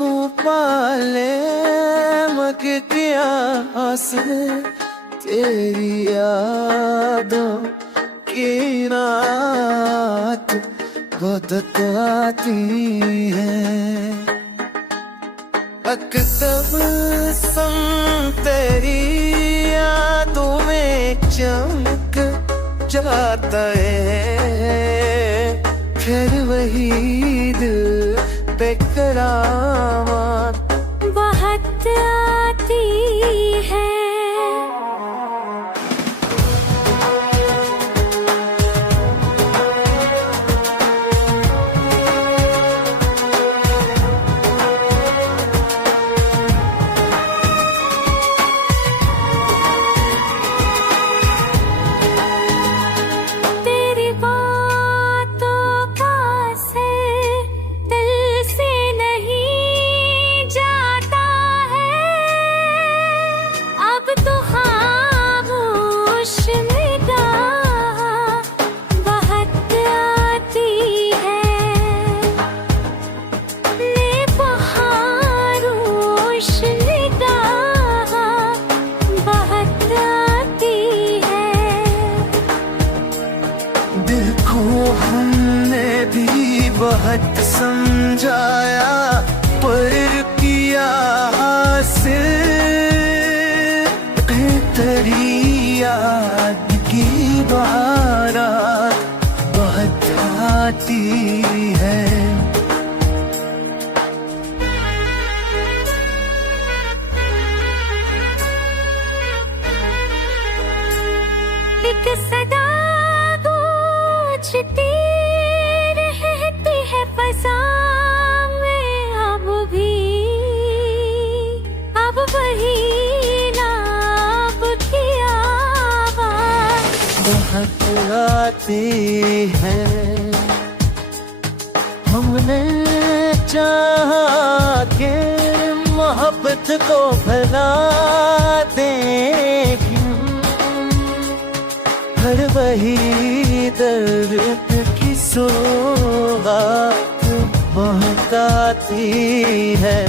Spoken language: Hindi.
को पाले मगतिया से तेरी यादों की रात बहुत आती है। अकतब सम तेरी यादों में चमक जाता है, फिर वही दिल पे करामात बहुत आती है। दिल को हमने भी बहुत समझाया, पर किया हासिल तेरी याद की बारात बहुत आती है। एक सदा गूंजती रहती है फज़ा में अब भी, अब वही नाब की आवाज़ बहुत आती है। हमने चाहा के मोहब्बत को भुला दें, हर वही दर्द की सौगात बहुत आती है।